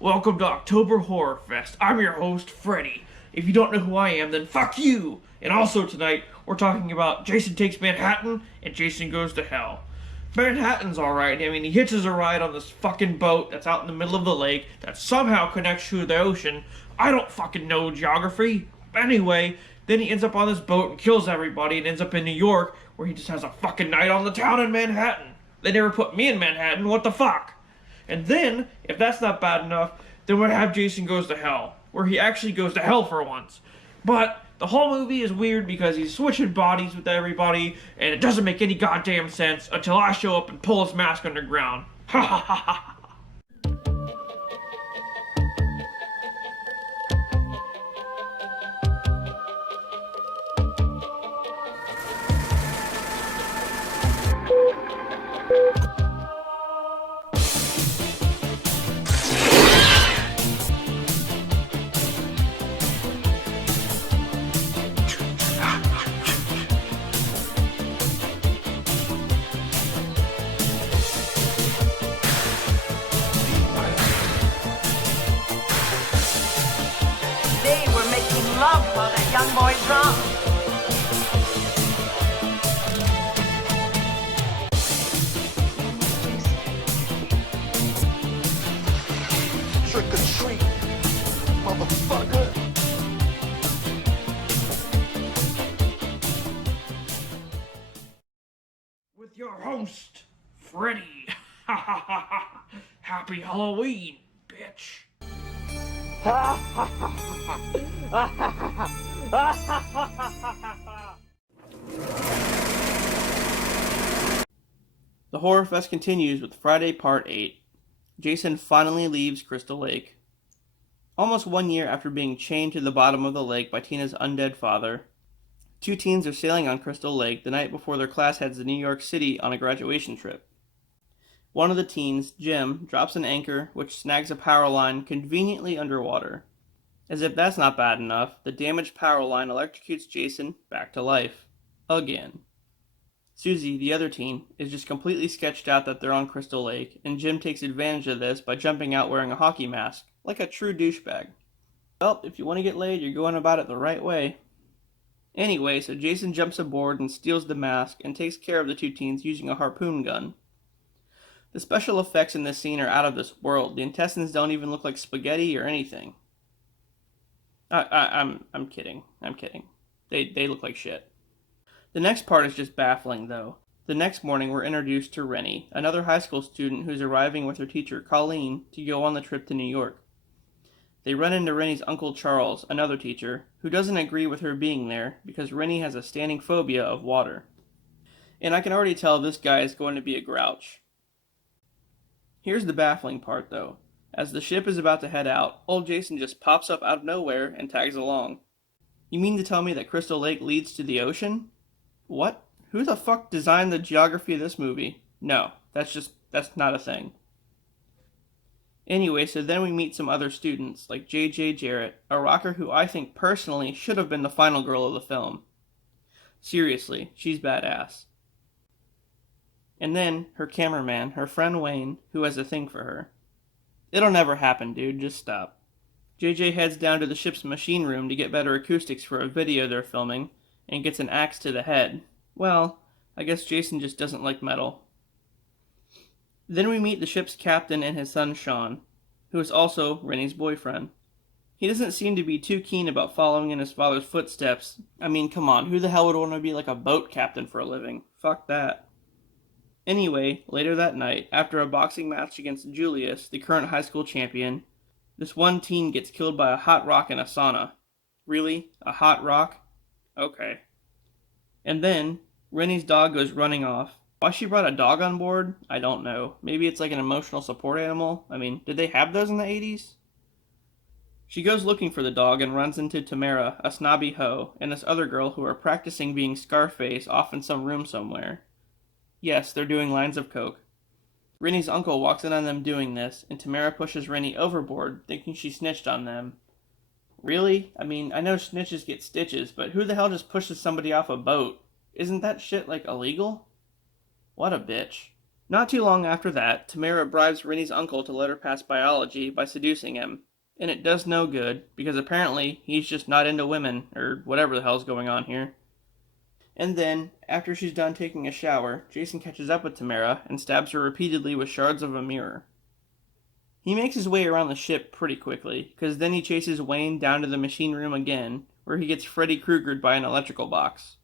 Welcome to October Horrorfest. I'm your host, Freddy. If you don't know who I am, then fuck you! And also tonight, we're talking about Jason Takes Manhattan and Jason Goes to Hell. Manhattan's alright. I mean, he hitches a ride on this fucking boat that's out in the middle of the lake that somehow connects to the ocean. I don't fucking know geography. Anyway, then he ends up on this boat and kills everybody and ends up in New York where he just has a fucking night on the town in Manhattan. They never put me in Manhattan, what the fuck? And then, if that's not bad enough, then we'd have Jason Goes to Hell, where he actually goes to hell for once. But the whole movie is weird because he's switching bodies with everybody, and it doesn't make any goddamn sense until I show up and pull his mask underground. Ha ha ha ha. They were making love while that young boy drowned. Trick or treat, motherfucker. With your host, Freddy. Ha ha ha ha. Happy Halloween, bitch. The Horror Fest continues with Friday Part 8. Jason finally leaves Crystal Lake. Almost 1 year after being chained to the bottom of the lake by Tina's undead father, two teens are sailing on Crystal Lake the night before their class heads to New York City on a graduation trip. One of the teens, Jim, drops an anchor which snags a power line conveniently underwater. As if that's not bad enough, the damaged power line electrocutes Jason back to life. Again. Susie, the other teen, is just completely sketched out that they're on Crystal Lake, and Jim takes advantage of this by jumping out wearing a hockey mask, like a true douchebag. Well, if you want to get laid, you're going about it the right way. Anyway, so Jason jumps aboard and steals the mask and takes care of the two teens using a harpoon gun. The special effects in this scene are out of this world. The intestines don't even look like spaghetti or anything. I'm kidding. I'm kidding. They look like shit. The next part is just baffling, though. The next morning, we're introduced to Rennie, another high school student who's arriving with her teacher, Colleen, to go on the trip to New York. They run into Rennie's Uncle Charles, another teacher, who doesn't agree with her being there because Rennie has a standing phobia of water. And I can already tell this guy is going to be a grouch. Here's the baffling part, though. As the ship is about to head out, old Jason just pops up out of nowhere and tags along. You mean to tell me that Crystal Lake leads to the ocean? What? Who the fuck designed the geography of this movie? No, that's not a thing. Anyway, so then we meet some other students, like J.J. Jarrett, a rocker who I think personally should have been the final girl of the film. Seriously, she's badass. And then, her cameraman, her friend Wayne, who has a thing for her. It'll never happen, dude, just stop. JJ heads down to the ship's machine room to get better acoustics for a video they're filming, and gets an axe to the head. Well, I guess Jason just doesn't like metal. Then we meet the ship's captain and his son Sean, who is also Rennie's boyfriend. He doesn't seem to be too keen about following in his father's footsteps. I mean, come on, who the hell would want to be like a boat captain for a living? Fuck that. Anyway, later that night, after a boxing match against Julius, the current high school champion, this one teen gets killed by a hot rock in a sauna. Really? A hot rock? Okay. And then, Rennie's dog goes running off. Why she brought a dog on board? I don't know. Maybe it's like an emotional support animal? I mean, did they have those in the 80s? She goes looking for the dog and runs into Tamara, a snobby hoe, and this other girl who are practicing being Scarface off in some room somewhere. Yes, they're doing lines of coke. Rennie's uncle walks in on them doing this, and Tamara pushes Rennie overboard, thinking she snitched on them. Really? I mean, I know snitches get stitches, but who the hell just pushes somebody off a boat? Isn't that shit, like, illegal? What a bitch. Not too long after that, Tamara bribes Rennie's uncle to let her pass biology by seducing him. And it does no good, because apparently he's just not into women, or whatever the hell's going on here. And then, after she's done taking a shower, Jason catches up with Tamara and stabs her repeatedly with shards of a mirror. He makes his way around the ship pretty quickly, because then he chases Wayne down to the machine room again, where he gets Freddy Kruegered by an electrical box.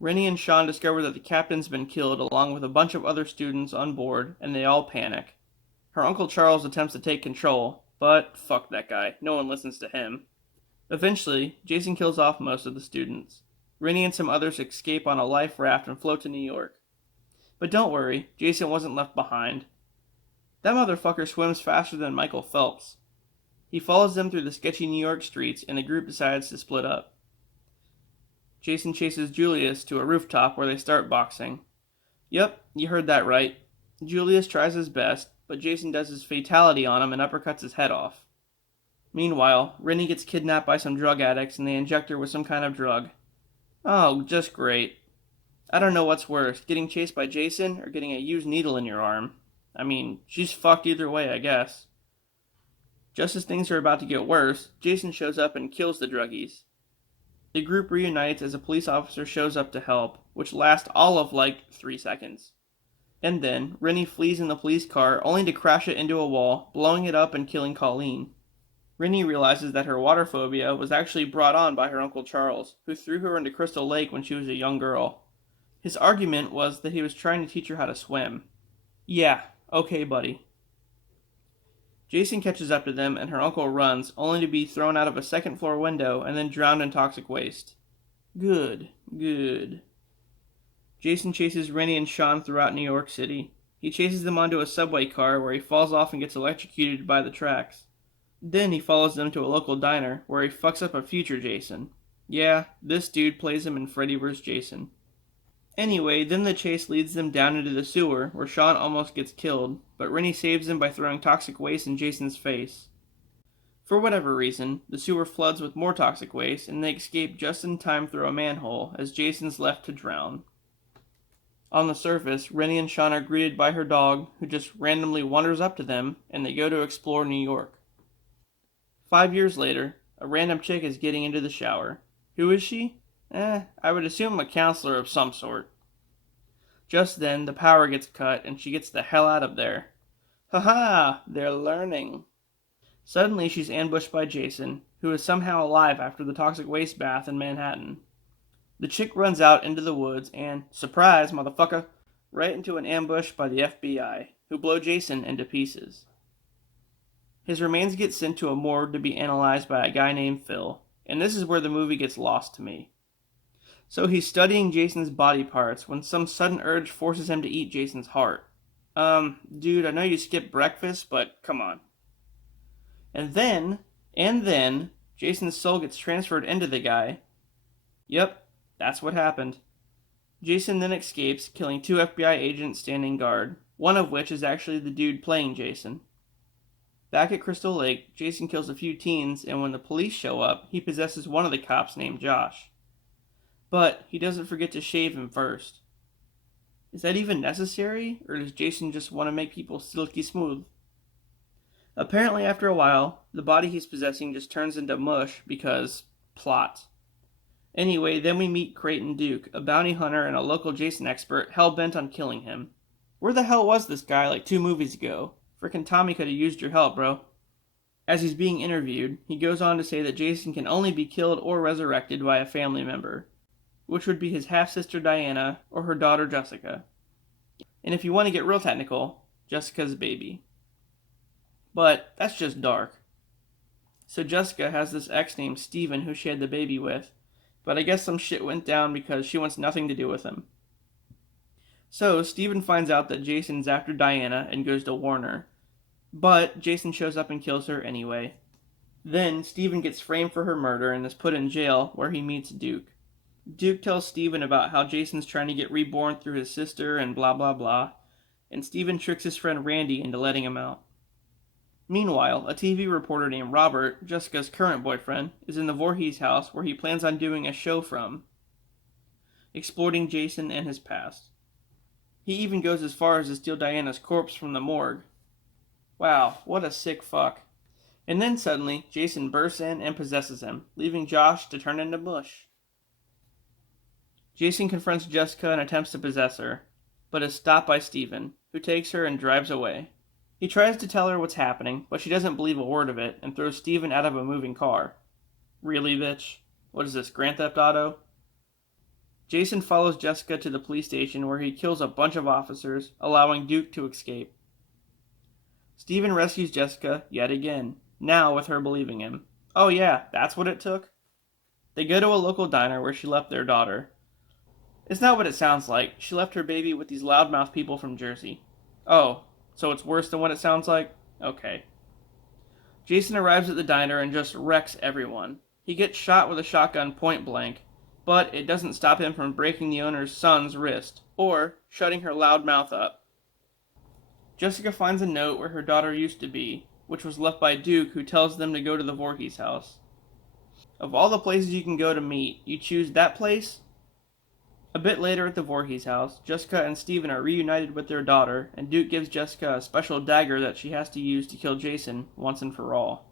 Renny and Sean discover that the captain's been killed along with a bunch of other students on board, and they all panic. Her Uncle Charles attempts to take control, but fuck that guy, no one listens to him. Eventually, Jason kills off most of the students. Renny and some others escape on a life raft and float to New York. But don't worry, Jason wasn't left behind. That motherfucker swims faster than Michael Phelps. He follows them through the sketchy New York streets, and the group decides to split up. Jason chases Julius to a rooftop where they start boxing. Yep, you heard that right. Julius tries his best, but Jason does his fatality on him and uppercuts his head off. Meanwhile, Renny gets kidnapped by some drug addicts and they inject her with some kind of drug. Oh, just great. I don't know what's worse, getting chased by Jason or getting a used needle in your arm. I mean, she's fucked either way, I guess. Just as things are about to get worse, Jason shows up and kills the druggies. The group reunites as a police officer shows up to help, which lasts all of 3 seconds. And then, Renny flees in the police car only to crash it into a wall, blowing it up and killing Colleen. Renny realizes that her water phobia was actually brought on by her Uncle Charles, who threw her into Crystal Lake when she was a young girl. His argument was that he was trying to teach her how to swim. Yeah, okay, buddy. Jason catches up to them and her uncle runs, only to be thrown out of a second-floor window and then drowned in toxic waste. Good. Jason chases Renny and Sean throughout New York City. He chases them onto a subway car where he falls off and gets electrocuted by the tracks. Then he follows them to a local diner where he fucks up a future Jason. Yeah, this dude plays him in Freddy vs. Jason. Anyway, then the chase leads them down into the sewer, where Sean almost gets killed, but Renny saves him by throwing toxic waste in Jason's face. For whatever reason, the sewer floods with more toxic waste, and they escape just in time through a manhole, as Jason's left to drown. On the surface, Renny and Sean are greeted by her dog, who just randomly wanders up to them, and they go to explore New York. 5 years later, a random chick is getting into the shower. Who is she? I would assume a counselor of some sort. Just then, the power gets cut and she gets the hell out of there. Haha, they're learning. Suddenly, she's ambushed by Jason, who is somehow alive after the toxic waste bath in Manhattan. The chick runs out into the woods and, surprise, motherfucker, right into an ambush by the FBI, who blow Jason into pieces. His remains get sent to a morgue to be analyzed by a guy named Phil, and this is where the movie gets lost to me. So he's studying Jason's body parts when some sudden urge forces him to eat Jason's heart. Dude, I know you skipped breakfast, but come on. And then, Jason's soul gets transferred into the guy. Yep, that's what happened. Jason then escapes, killing 2 FBI agents standing guard, one of which is actually the dude playing Jason. Back at Crystal Lake, Jason kills a few teens, and when the police show up, he possesses one of the cops named Josh. But he doesn't forget to shave him first. Is that even necessary, or does Jason just want to make people silky smooth? Apparently after a while, the body he's possessing just turns into mush because plot. Anyway, then we meet Creighton Duke, a bounty hunter and a local Jason expert hell-bent on killing him. Where the hell was this guy 2 movies ago? Frickin' Tommy could have used your help, bro. As he's being interviewed, he goes on to say that Jason can only be killed or resurrected by a family member, which would be his half-sister Diana or her daughter Jessica. And if you want to get real technical, Jessica's baby. But that's just dark. So Jessica has this ex named Steven who she had the baby with, but I guess some shit went down because she wants nothing to do with him. So Steven finds out that Jason's after Diana and goes to warn her, but Jason shows up and kills her anyway. Then Steven gets framed for her murder and is put in jail where he meets Duke. Duke tells Steven about how Jason's trying to get reborn through his sister and blah blah blah, and Steven tricks his friend Randy into letting him out. Meanwhile, a TV reporter named Robert, Jessica's current boyfriend, is in the Voorhees house where he plans on doing a show from, exploiting Jason and his past. He even goes as far as to steal Diana's corpse from the morgue. Wow, what a sick fuck. And then suddenly, Jason bursts in and possesses him, leaving Josh to turn into mush. Jason confronts Jessica and attempts to possess her, but is stopped by Steven, who takes her and drives away. He tries to tell her what's happening, but she doesn't believe a word of it and throws Steven out of a moving car. Really, bitch? What is this, Grand Theft Auto? Jason follows Jessica to the police station where he kills a bunch of officers, allowing Duke to escape. Steven rescues Jessica yet again, now with her believing him. Oh yeah, that's what it took? They go to a local diner where she left their daughter. It's not what it sounds like. She left her baby with these loudmouth people from Jersey. Oh, so it's worse than what it sounds like? Okay. Jason arrives at the diner and just wrecks everyone. He gets shot with a shotgun point blank, but it doesn't stop him from breaking the owner's son's wrist, or shutting her loud mouth up. Jessica finds a note where her daughter used to be, which was left by Duke, who tells them to go to the Voorhees house. Of all the places you can go to meet, you choose that place? A bit later at the Voorhees house, Jessica and Steven are reunited with their daughter, and Duke gives Jessica a special dagger that she has to use to kill Jason once and for all.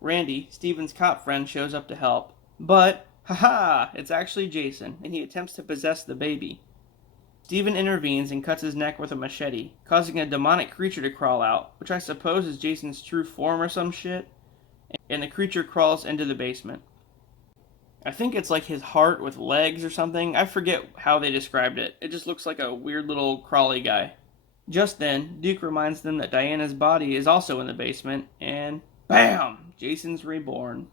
Randy, Steven's cop friend, shows up to help, but, haha, it's actually Jason, and he attempts to possess the baby. Steven intervenes and cuts his neck with a machete, causing a demonic creature to crawl out, which I suppose is Jason's true form or some shit, and the creature crawls into the basement. I think it's like his heart with legs or something. I forget how they described it. It just looks like a weird little crawly guy. Just then, Duke reminds them that Diana's body is also in the basement, and BAM! Jason's reborn.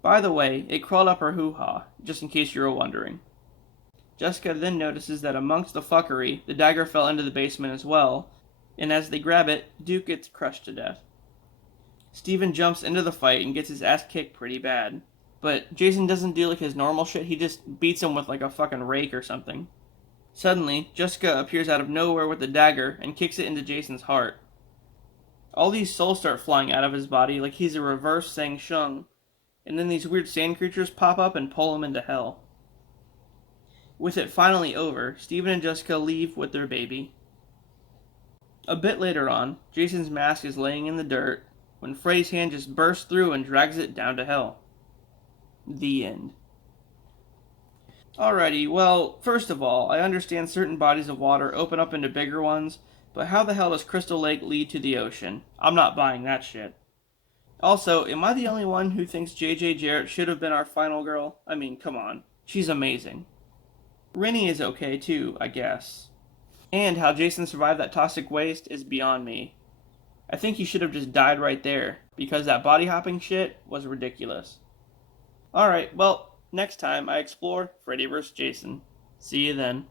By the way, it crawled up her hoo-ha, just in case you were wondering. Jessica then notices that amongst the fuckery, the dagger fell into the basement as well, and as they grab it, Duke gets crushed to death. Steven jumps into the fight and gets his ass kicked pretty bad. But Jason doesn't do like his normal shit, he just beats him with like a fucking rake or something. Suddenly, Jessica appears out of nowhere with the dagger and kicks it into Jason's heart. All these souls start flying out of his body like he's a reverse Sang Shung, and then these weird sand creatures pop up and pull him into hell. With it finally over, Steven and Jessica leave with their baby. A bit later on, Jason's mask is laying in the dirt when Freddy's hand just bursts through and drags it down to hell. The end. Alrighty, well, first of all, I understand certain bodies of water open up into bigger ones, but how the hell does Crystal Lake lead to the ocean? I'm not buying that shit. Also, am I the only one who thinks JJ Jarrett should have been our final girl? I mean, come on. She's amazing. Rennie is okay too, I guess. And how Jason survived that toxic waste is beyond me. I think he should have just died right there, because that body hopping shit was ridiculous. Alright, well, next time I explore Freddy vs. Jason. See you then.